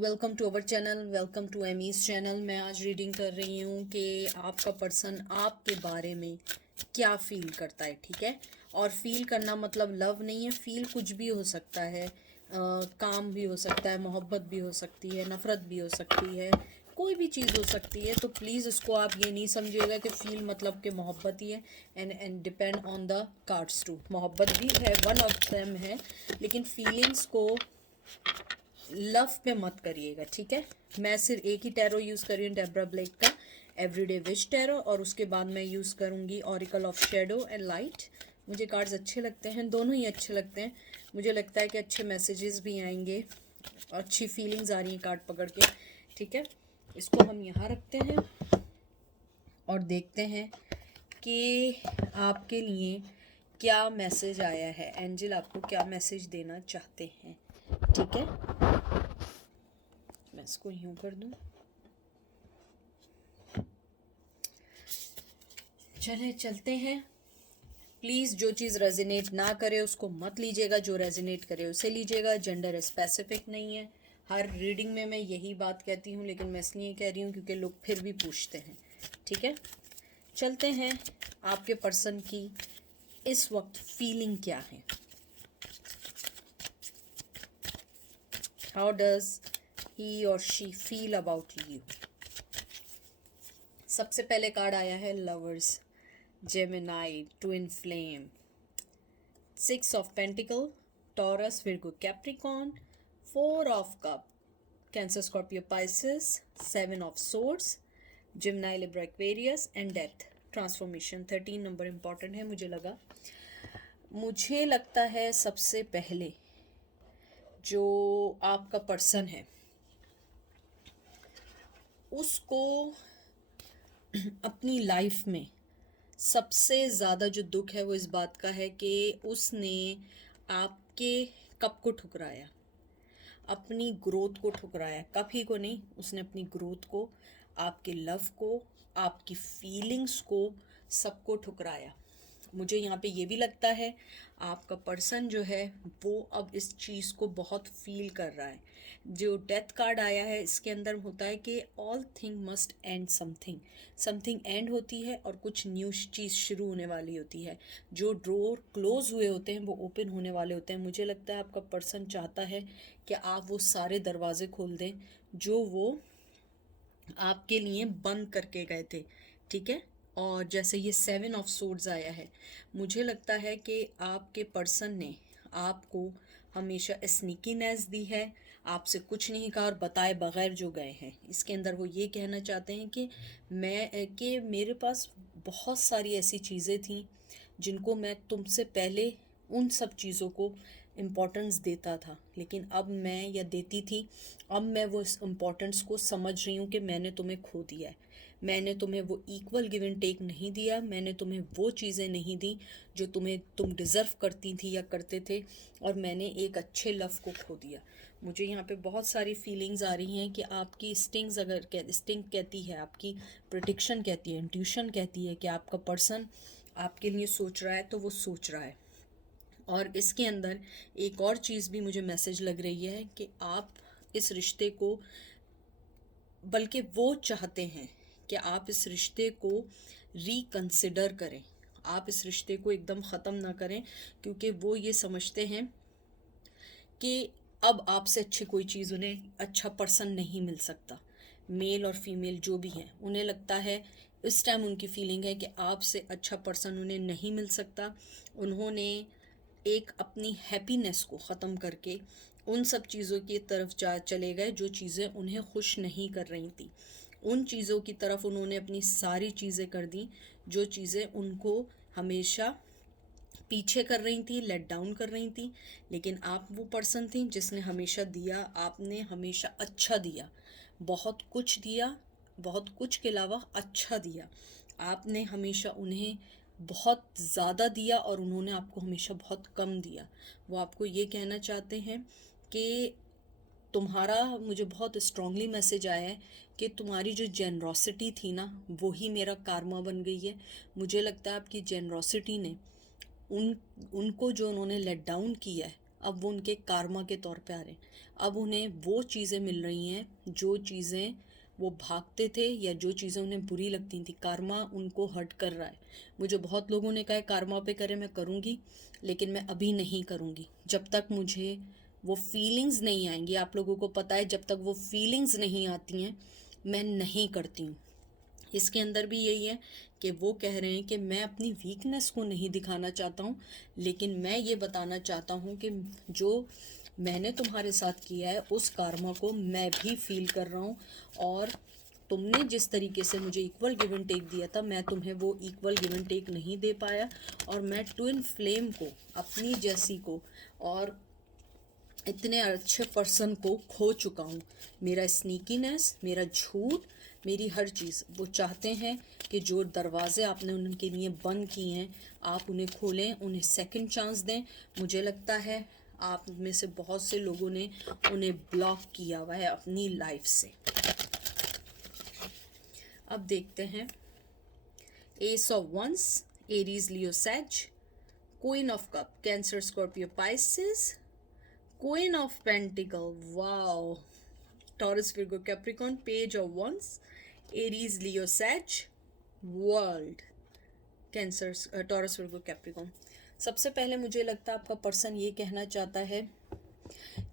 Welcome to our channel, welcome to Amy's channel. मैं आज reading कर रही हूँ कि आपका पर्सन आपके बारे में क्या फील करता है, ठीक है। और फील करना मतलब लव नहीं है, फील कुछ भी हो सकता है। काम भी हो सकता है, मोहब्बत भी हो सकती है, नफ़रत भी हो सकती है, कोई भी चीज़ हो सकती है। तो प्लीज़ उसको आप ये नहीं समझिएगा कि फ़ील मतलब कि मोहब्बत ही है। And depend on the cards too. मोहब्बत भी है, वन ऑफ देम है, लेकिन फीलिंग्स को लव पे मत करिएगा, ठीक है। मैं सिर्फ एक ही टैरो यूज़ कर रही हूँ, डेब्रा ब्लेक का एवरीडे विश टैरो, और उसके बाद मैं यूज़ करूँगी oracle of shadow and light. मुझे कार्ड्स अच्छे लगते हैं, दोनों ही अच्छे लगते हैं। मुझे लगता है कि अच्छे मैसेजेस भी आएंगे, अच्छी फीलिंग्स आ रही हैं कार्ड पकड़ के, ठीक है। इसको हम यहाँ रखते हैं और देखते हैं कि आपके लिए क्या मैसेज आया है, एंजल आपको क्या मैसेज देना चाहते हैं, ठीक है। मैं इसको यूं कर दूं। चले चलते हैं। प्लीज़ जो चीज़ रेजिनेट ना करे उसको मत लीजिएगा, जो रेजिनेट करे उसे लीजिएगा। जेंडर स्पेसिफिक नहीं है। हर रीडिंग में मैं यही बात कहती हूँ, लेकिन मैं इसलिए कह रही हूँ क्योंकि लोग फिर भी पूछते हैं, ठीक है। चलते हैं, आपके पर्सन की इस वक्त फीलिंग क्या है। हाउ डज ही और शी फील अबाउट यू। सबसे पहले कार्ड आया है lovers, Gemini, twin flame, 6 of pentacle, Taurus, Virgo, Capricorn, 4 of cups, Cancer, Scorpio, Pisces, 7 of swords, जिमनाई, Libra, Aquarius and death, transformation. 13 number important है मुझे लगता है सबसे पहले जो आपका पर्सन है उसको अपनी लाइफ में सबसे ज़्यादा जो दुख है वो इस बात का है कि उसने आपके कप को ठुकराया, अपनी ग्रोथ को ठुकराया। कप ही को नहीं, उसने अपनी ग्रोथ को, आपके लव को, आपकी फीलिंग्स को, सबको ठुकराया। मुझे यहाँ पे ये भी लगता है आपका पर्सन जो है वो अब इस चीज़ को बहुत फील कर रहा है। जो डेथ कार्ड आया है इसके अंदर होता है कि all thing must and something, something and होती है और कुछ न्यू चीज़ शुरू होने वाली होती है। जो डोर क्लोज हुए होते हैं वो ओपन होने वाले होते हैं। मुझे लगता है आपका पर्सन चाहता है कि आप वो सारे दरवाजे खोल दें जो वो आपके लिए बंद करके गए थे, ठीक है। और जैसे ये 7 ऑफ सोर्ड्स आया है, मुझे लगता है कि आपके पर्सन ने आपको हमेशा स्नीकीनेस दी है, आपसे कुछ नहीं कहा और बताए बगैर जो गए हैं। इसके अंदर वो ये कहना चाहते हैं कि मेरे पास बहुत सारी ऐसी चीज़ें थी जिनको मैं तुमसे पहले उन सब चीज़ों को इम्पोर्टेंस देता था, लेकिन अब मैं या देती थी, अब मैं वो इस इम्पोर्टेंस को समझ रही हूँ कि मैंने तुम्हें खो दिया है। मैंने तुम्हें वो इक्वल गिव एंड टेक नहीं दिया, मैंने तुम्हें वो चीज़ें नहीं दी जो तुम डिज़र्व करती थी या करते थे, और मैंने एक अच्छे लव को खो दिया। मुझे यहाँ पे बहुत सारी फीलिंग्स आ रही हैं कि आपकी स्टिंग्स, अगर स्टिंग कहती है, आपकी प्रेडिक्शन कहती है, इंट्यूशन कहती है कि आपका पर्सन आपके लिए सोच रहा है, तो वो सोच रहा है। और इसके अंदर एक और चीज़ भी मुझे मैसेज लग रही है कि आप इस रिश्ते को, बल्कि वो चाहते हैं कि आप इस रिश्ते को रिकंसिडर करें, आप इस रिश्ते को एकदम ख़त्म ना करें, क्योंकि वो ये समझते हैं कि अब आपसे अच्छी कोई चीज़, उन्हें अच्छा पर्सन नहीं मिल सकता। मेल और फीमेल जो भी हैं, उन्हें लगता है इस टाइम, उनकी फीलिंग है कि आपसे अच्छा पर्सन उन्हें नहीं मिल सकता। उन्होंने एक अपनी हैप्पीनेस को ख़त्म करके उन सब चीज़ों की तरफ जा चले गए जो चीज़ें उन्हें खुश नहीं कर रही थी। उन चीज़ों की तरफ उन्होंने अपनी सारी चीज़ें कर दी जो चीज़ें उनको हमेशा पीछे कर रही थी, लेट डाउन कर रही थी। लेकिन आप वो पर्सन थी जिसने हमेशा दिया, आपने हमेशा अच्छा दिया, बहुत कुछ दिया, बहुत कुछ के अलावा अच्छा दिया। आपने हमेशा उन्हें बहुत ज़्यादा दिया और उन्होंने आपको हमेशा बहुत कम दिया। वो आपको ये कहना चाहते हैं कि तुम्हारा, मुझे बहुत स्ट्रांगली मैसेज आया है कि तुम्हारी जो जेनरॉसिटी थी ना, वो ही मेरा कार्मा बन गई है। मुझे लगता है आपकी जेनरॉसिटी ने उनको जो उन्होंने लेट डाउन किया है अब वो उनके कार्मा के तौर पे आ रहे हैं। अब उन्हें वो चीज़ें मिल रही हैं जो चीज़ें वो भागते थे या जो चीज़ें उन्हें बुरी लगती थी। कार्मा उनको हर्ट कर रहा है। मुझे बहुत लोगों ने कहा है कार्मा पे करे, मैं करूँगी, लेकिन मैं अभी नहीं करूँगी जब तक मुझे वो फीलिंग्स नहीं आएंगी। आप लोगों को पता है, जब तक वो फीलिंग्स नहीं आती हैं मैं नहीं करती हूँ। इसके अंदर भी यही है कि वो कह रहे हैं कि मैं अपनी वीकनेस को नहीं दिखाना चाहता हूँ, लेकिन मैं ये बताना चाहता हूँ कि जो मैंने तुम्हारे साथ किया है उस कार्मा को मैं भी फील कर रहा हूँ, और तुमने जिस तरीके से मुझे इक्वल गिव एंड टेक दिया था मैं तुम्हें वो इक्वल गिव एंड टेक नहीं दे पाया, और मैं ट्विन फ्लेम को, अपनी जैसी को, और इतने अच्छे पर्सन को खो चुका हूँ। मेरा स्नीकीनेस, मेरा झूठ, मेरी हर चीज़, वो चाहते हैं कि जो दरवाजे आपने उनके लिए बंद किए हैं आप उन्हें खोलें, उन्हें सेकंड चांस दें। मुझे लगता है आप में से बहुत से लोगों ने उन्हें ब्लॉक किया हुआ है अपनी लाइफ से। अब देखते हैं ace of wands, Aries, Leo, Sag, queen of cups, Cancer, Scorpio, Pisces, Queen of Pentacle, wow. Taurus, Virgo, Capricorn, Page of Wands, Aries, Leo, Sag, World, Cancer, Taurus, Virgo, Capricorn. सबसे पहले मुझे लगता है आपका पर्सन ये कहना चाहता है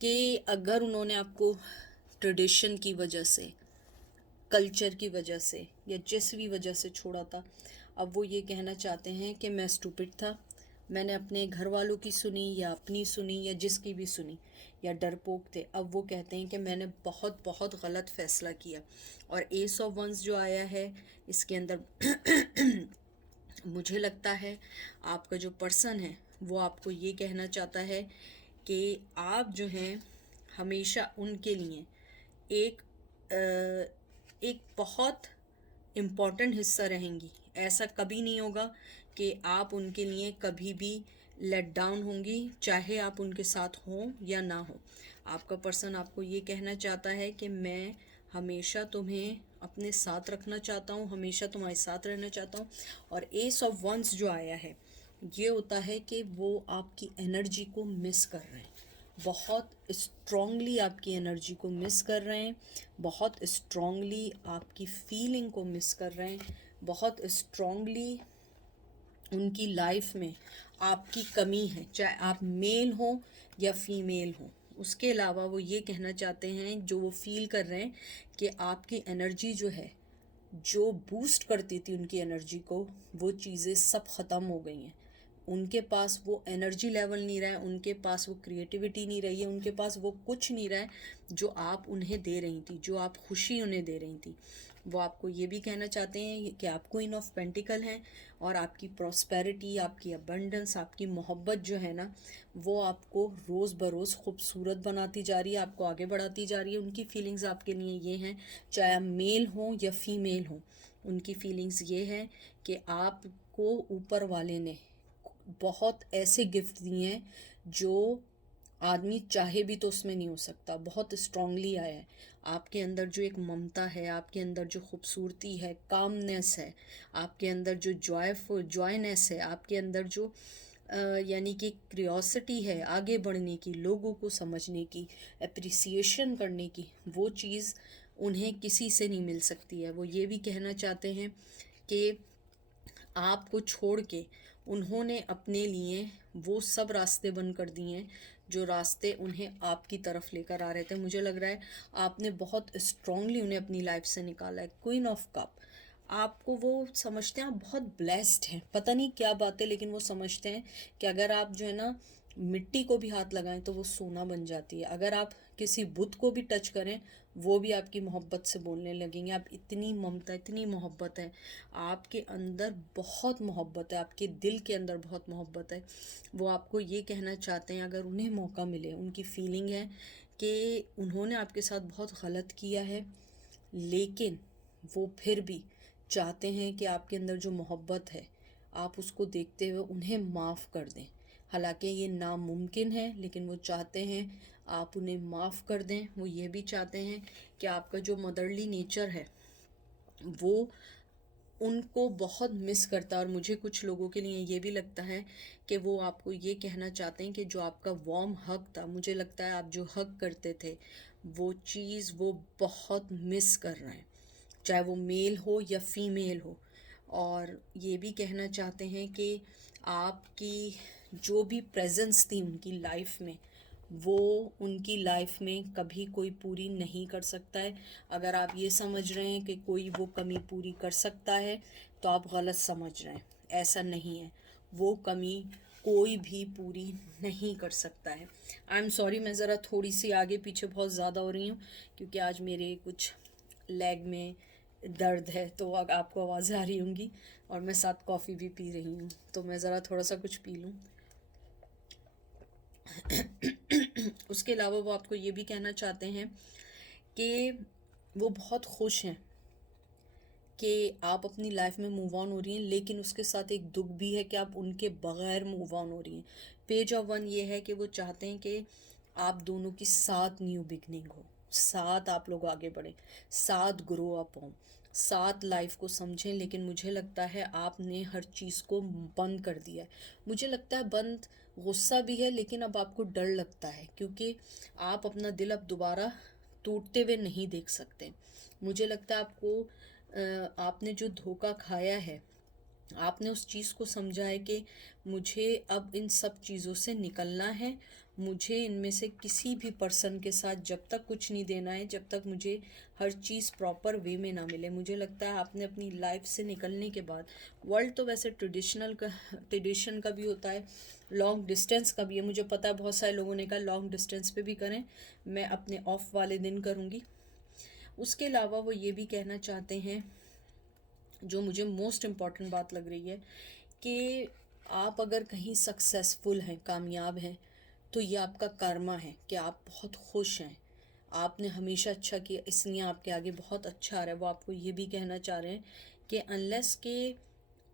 कि अगर उन्होंने आपको ट्रेडिशन की वजह से, कल्चर की वजह से या जिस भी वजह से छोड़ा था, अब वो ये कहना चाहते हैं कि मैं स्टूपिड था, मैंने अपने घर वालों की सुनी या अपनी सुनी या जिसकी भी सुनी, या डरपोक थे। अब वो कहते हैं कि मैंने बहुत बहुत गलत फ़ैसला किया। और एस ऑफ वंस जो आया है इसके अंदर मुझे लगता है आपका जो पर्सन है वो आपको ये कहना चाहता है कि आप जो हैं हमेशा उनके लिए एक एक बहुत इम्पॉर्टेंट हिस्सा रहेंगी। ऐसा कभी नहीं होगा कि आप उनके लिए कभी भी लेट डाउन होंगी, चाहे आप उनके साथ हों या ना हो। आपका पर्सन आपको ये कहना चाहता है कि मैं हमेशा तुम्हें अपने साथ रखना चाहता हूँ, हमेशा तुम्हारे साथ रहना चाहता हूँ। और एस ऑफ वंस जो आया है ये होता है कि वो आपकी एनर्जी को मिस कर रहे हैं, बहुत स्ट्रॉन्गली आपकी एनर्जी को मिस कर रहे हैं, बहुत स्ट्रॉन्गली आपकी फीलिंग को मिस कर रहे हैं, बहुत स्ट्रॉन्गली उनकी लाइफ में आपकी कमी है, चाहे आप मेल हो या फीमेल हो। उसके अलावा वो ये कहना चाहते हैं, जो वो फील कर रहे हैं कि आपकी एनर्जी जो है, जो बूस्ट करती थी उनकी एनर्जी को, वो चीज़ें सब ख़त्म हो गई हैं। उनके पास वो एनर्जी लेवल नहीं रहा है, उनके पास वो क्रिएटिविटी नहीं रही है, उनके पास वो कुछ नहीं रहा है जो आप उन्हें दे रही थी, जो आप खुशी उन्हें दे रही थी। वो आपको ये भी कहना चाहते हैं कि आप क्वीन ऑफ पेंटिकल हैं, और आपकी प्रॉस्पेरिटी, आपकी अबंडेंस, आपकी मोहब्बत जो है ना, वो आपको रोज़ बरोज़ खूबसूरत बनाती जा रही है, आपको आगे बढ़ाती जा रही है। उनकी फीलिंग्स आपके लिए ये हैं, चाहे आप मेल हों या फीमेल हों, उनकी फीलिंग्स ये हैं कि आपको ऊपर वाले ने बहुत ऐसे गिफ्ट दिए हैं जो आदमी चाहे भी तो उसमें नहीं हो सकता। बहुत स्ट्रांगली आया है आपके अंदर, जो एक ममता है, आपके अंदर जो खूबसूरती है, कामनेस है, आपके अंदर जो जॉयनेस है, आपके अंदर जो यानी कि क्रियोसिटी है आगे बढ़ने की, लोगों को समझने की, अप्रिसिएशन करने की, वो चीज़ उन्हें किसी से नहीं मिल सकती है। वो ये भी कहना चाहते हैं कि आपको छोड़ के उन्होंने अपने लिए वो सब रास्ते बंद कर दिए हैं जो रास्ते उन्हें आपकी तरफ लेकर आ रहे थे। मुझे लग रहा है आपने बहुत स्ट्रांगली उन्हें अपनी लाइफ से निकाला है। क्वीन ऑफ कप, आपको वो समझते हैं आप बहुत ब्लेस्ड हैं, पता नहीं क्या बात है, लेकिन वो समझते हैं कि अगर आप जो है ना मिट्टी को भी हाथ लगाएं तो वो सोना बन जाती है। अगर आप किसी बुत को भी टच करें वो भी आपकी मोहब्बत से बोलने लगेंगे। आप इतनी ममता, इतनी मोहब्बत है आपके अंदर, बहुत मोहब्बत है आपके दिल के अंदर, बहुत मोहब्बत है। वो आपको ये कहना चाहते हैं, अगर उन्हें मौका मिले, उनकी फीलिंग है कि उन्होंने आपके साथ बहुत गलत किया है, लेकिन वो फिर भी चाहते हैं कि आपके अंदर जो मोहब्बत है आप उसको देखते हुए उन्हें माफ़ कर दें। हालांकि ये नामुमकिन है, लेकिन वो चाहते हैं आप उन्हें माफ़ कर दें। वो ये भी चाहते हैं कि आपका जो मदरली नेचर है वो उनको बहुत मिस करता है। और मुझे कुछ लोगों के लिए ये भी लगता है कि वो आपको ये कहना चाहते हैं कि जो आपका वार्म हग था, मुझे लगता है आप जो हग करते थे वो चीज़ वो बहुत मिस कर रहे हैं, चाहे वो मेल हो या फीमेल हो। और ये भी कहना चाहते हैं कि आपकी जो भी प्रेजेंस थी उनकी लाइफ में, वो उनकी लाइफ में कभी कोई पूरी नहीं कर सकता है। अगर आप ये समझ रहे हैं कि कोई वो कमी पूरी कर सकता है तो आप गलत समझ रहे हैं। ऐसा नहीं है, वो कमी कोई भी पूरी नहीं कर सकता है। आई एम सॉरी, मैं ज़रा थोड़ी सी आगे पीछे बहुत ज़्यादा हो रही हूँ क्योंकि आज मेरे कुछ लेग में दर्द है, तो आपको आवाज़ आ रही होंगी। और मैं साथ कॉफ़ी भी पी रही हूँ, तो मैं ज़रा थोड़ा सा कुछ पी लूँ। उसके अलावा वो आपको ये भी कहना चाहते हैं कि वो बहुत खुश हैं कि आप अपनी लाइफ में मूव ऑन हो रही हैं, लेकिन उसके साथ एक दुख भी है कि आप उनके बगैर मूव ऑन हो रही हैं। पेज ऑफ वन ये है कि वो चाहते हैं कि आप दोनों की साथ न्यू बिगनिंग हो, साथ आप लोग आगे बढ़ें, साथ ग्रो अप हों, साथ लाइफ को समझें। लेकिन मुझे लगता है आपने हर चीज़ को बंद कर दिया है। मुझे लगता है बंद, गुस्सा भी है, लेकिन अब आपको डर लगता है क्योंकि आप अपना दिल अब दोबारा टूटते हुए नहीं देख सकते। मुझे लगता है आपको आपने जो धोखा खाया है, आपने उस चीज़ को समझा है कि मुझे अब इन सब चीज़ों से निकलना है। मुझे इनमें से किसी भी पर्सन के साथ जब तक कुछ नहीं देना है, जब तक मुझे हर चीज़ प्रॉपर वे में ना मिले। मुझे लगता है आपने अपनी लाइफ से निकलने के बाद, वर्ल्ड तो वैसे ट्रेडिशन का भी होता है, लॉन्ग डिस्टेंस का भी है। मुझे पता है बहुत सारे लोगों ने कहा लॉन्ग डिस्टेंस पे भी करें, मैं अपने ऑफ वाले दिन करूँगी। उसके अलावा वो ये भी कहना चाहते हैं, जो मुझे मोस्ट इम्पॉर्टेंट बात लग रही है, कि आप अगर कहीं सक्सेसफुल हैं, कामयाब हैं, तो ये आपका कर्मा है कि आप बहुत खुश हैं, आपने हमेशा अच्छा किया, इसलिए आपके आगे बहुत अच्छा आ रहा है। वो आपको ये भी कहना चाह रहे हैं कि अनलेस के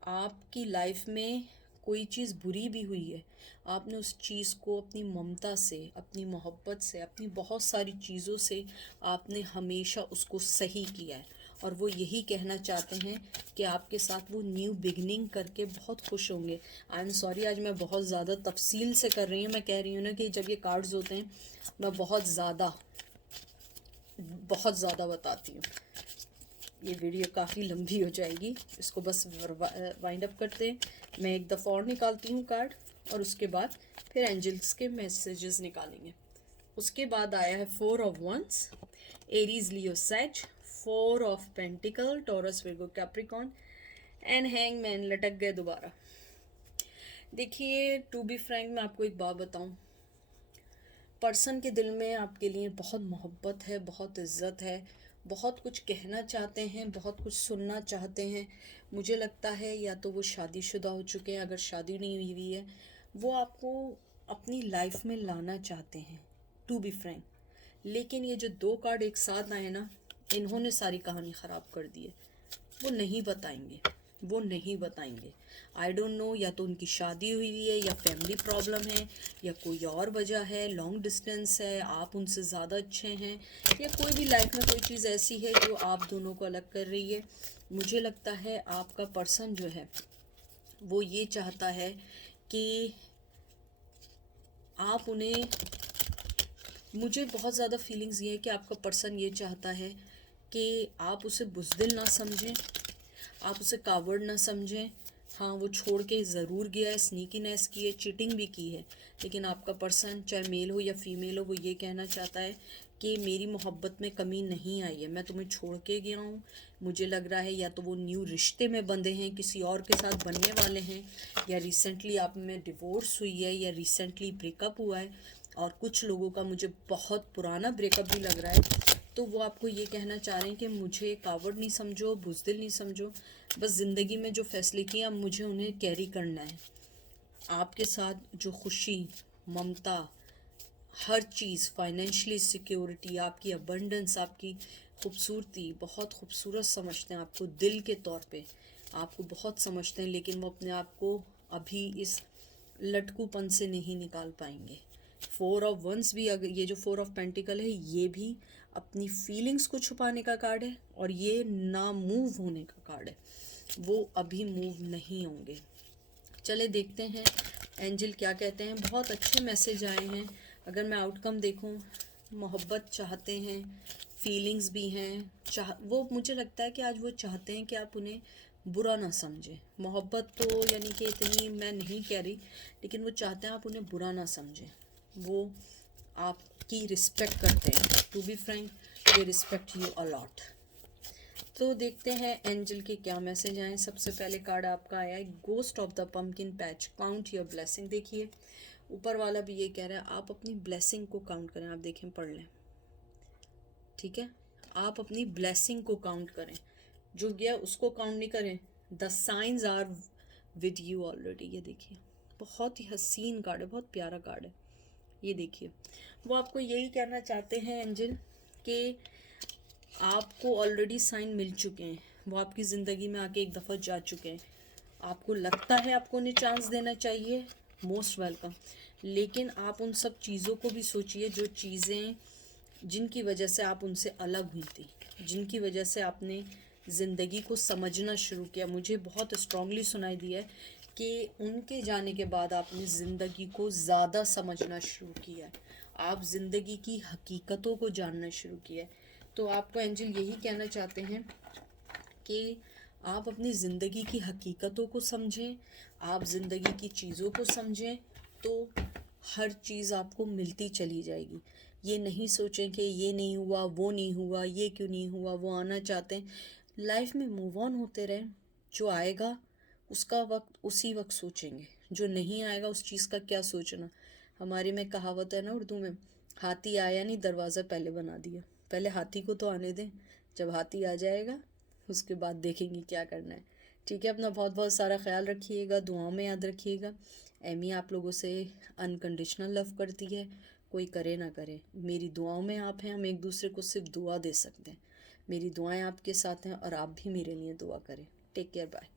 आपकी लाइफ में कोई चीज़ बुरी भी हुई है, आपने उस चीज़ को अपनी ममता से, अपनी मोहब्बत से, अपनी बहुत सारी चीज़ों से आपने हमेशा उसको सही किया है। और वो यही कहना चाहते हैं कि आपके साथ वो न्यू बिगनिंग करके बहुत खुश होंगे। आई एम सॉरी, आज मैं बहुत ज़्यादा तफसील से कर रही हूँ। मैं कह रही हूँ ना कि जब ये कार्ड्स होते हैं मैं बहुत ज़्यादा बताती हूँ। ये वीडियो काफ़ी लंबी हो जाएगी, इसको बस वाइंड अप करते हैं। मैं एक दफ़ा और निकालती हूँ कार्ड और उसके बाद फिर एंजल्स के मैसेजेस निकालेंगे। उसके बाद आया है 4 of wands, Aries Leo Sag, 4 of pentacle, Taurus Virgo Capricorn and hangman. लटक गए दोबारा। देखिए, टू बी फ्रैंक, मैं आपको एक बात बताऊं, पर्सन के दिल में आपके लिए बहुत मोहब्बत है, बहुत इज़्ज़त है, बहुत कुछ कहना चाहते हैं, बहुत कुछ सुनना चाहते हैं। मुझे लगता है या तो वो शादीशुदा हो चुके हैं, अगर शादी नहीं हुई है, वो आपको अपनी लाइफ में लाना चाहते हैं, टू बी फ्रैंक। लेकिन ये जो 2 कार्ड एक साथ आए ना, इन्होंने सारी कहानी ख़राब कर दी है। वो नहीं बताएंगे, वो नहीं बताएंगे। आई डोंट नो, या तो उनकी शादी हुई है, या फैमिली प्रॉब्लम है, या कोई और वजह है, लॉन्ग डिस्टेंस है, आप उनसे ज़्यादा अच्छे हैं, या कोई भी लाइफ में कोई चीज़ ऐसी है जो आप दोनों को अलग कर रही है। मुझे लगता है आपका पर्सन जो है वो ये चाहता है कि आप उन्हें, मुझे बहुत ज़्यादा फीलिंग्स ये है कि आपका पर्सन ये चाहता है कि आप उसे बुज़दिल ना समझें, आप उसे कावर्ड ना समझें। हाँ, वो छोड़ के ज़रूर गया है, स्नीकीनेस की है, चीटिंग भी की है, लेकिन आपका पर्सन चाहे मेल हो या फीमेल हो, वो ये कहना चाहता है कि मेरी मोहब्बत में कमी नहीं आई है, मैं तुम्हें छोड़ के गया हूँ। मुझे लग रहा है या तो वो न्यू रिश्ते में बंधे हैं, किसी और के साथ बनने वाले हैं, या रिसेंटली आप में डिवोर्स हुई है, या रिसेंटली ब्रेकअप हुआ है। और कुछ लोगों का मुझे बहुत पुराना ब्रेकअप भी लग रहा है। तो वो आपको ये कहना चाह रहे हैं कि मुझे कावड़ नहीं समझो, बुज़दिल नहीं समझो, बस ज़िंदगी में जो फैसले किए अब मुझे उन्हें कैरी करना है। आपके साथ जो खुशी, ममता, हर चीज़, फाइनेंशियली सिक्योरिटी, आपकी अबंडेंस, आपकी खूबसूरती, बहुत खूबसूरत समझते हैं आपको दिल के तौर पे, आपको बहुत समझते हैं, लेकिन वो अपने आप को अभी इस लटकूपन से नहीं निकाल पाएंगे। 4 ऑफ वंस भी, अगर ये जो 4 ऑफ पेंटिकल है, ये भी अपनी फीलिंग्स को छुपाने का कार्ड है, और ये ना मूव होने का कार्ड है। वो अभी मूव नहीं होंगे। चले देखते हैं एंजल क्या कहते हैं। बहुत अच्छे मैसेज आए हैं। अगर मैं आउटकम देखूं, मोहब्बत चाहते हैं, फीलिंग्स भी हैं, वो मुझे लगता है कि आज वो चाहते हैं कि आप उन्हें बुरा ना समझें। मोहब्बत तो यानी कि इतनी मैं नहीं कह रही, लेकिन वो चाहते हैं आप उन्हें बुरा ना समझें। वो आपकी रिस्पेक्ट करते हैं। To be frank, they respect you a lot. तो देखते हैं एंजल के क्या मैसेज आए। सबसे पहले कार्ड आपका आया है ghost of the pumpkin patch, count your blessing. देखिए ऊपर वाला भी ये कह रहा है आप अपनी ब्लेसिंग को काउंट करें। आप देखें, पढ़ लें, ठीक है। आप अपनी ब्लेसिंग को काउंट करें, जो गया उसको काउंट नहीं करें। The science are with you already. ये देखिए बहुत ही हसीन कार्ड है, बहुत प्यारा कार्ड है। ये देखिए वो आपको यही कहना चाहते हैं एंजल कि आपको ऑलरेडी साइन मिल चुके हैं। वो आपकी ज़िंदगी में आके एक दफ़ा जा चुके हैं। आपको लगता है आपको उन्हें चांस देना चाहिए, मोस्ट वेलकम। लेकिन आप उन सब चीज़ों को भी सोचिए, जो चीज़ें जिनकी वजह से आप उनसे अलग हुई थी, जिनकी वजह से आपने ज़िंदगी को समझना शुरू किया। मुझे बहुत स्ट्रांगली सुनाई दिया है कि उनके जाने के बाद आपने ज़िंदगी को ज़्यादा समझना शुरू किया है। आप ज़िंदगी की हकीकतों को जानना शुरू किया है। तो आपको एंजल यही कहना चाहते हैं कि आप अपनी ज़िंदगी की हकीकतों को समझें, आप ज़िंदगी की चीज़ों को समझें, तो हर चीज़ आपको मिलती चली जाएगी। ये नहीं सोचें कि ये नहीं हुआ, वो नहीं हुआ, ये क्यों नहीं हुआ, वो आना चाहते हैं। लाइफ में मूव ऑन होते रहें। जो आएगा उसका वक्त उसी वक्त सोचेंगे, जो नहीं आएगा उस चीज़ का क्या सोचना। हमारे में कहावत है ना उर्दू में, हाथी आया नहीं दरवाज़ा पहले बना दिया। पहले हाथी को तो आने दें, जब हाथी आ जाएगा उसके बाद देखेंगे क्या करना है। ठीक है, अपना बहुत बहुत सारा ख्याल रखिएगा, दुआओं में याद रखिएगा। एमी आप लोगों से अनकंडीशनल लव करती है, कोई करे ना करे, मेरी दुआओं में आप हैं। हम एक दूसरे को सिर्फ दुआ दे सकते हैं। मेरी दुआएं आपके साथ हैं और आप भी मेरे लिए दुआ करें। Take care, bye.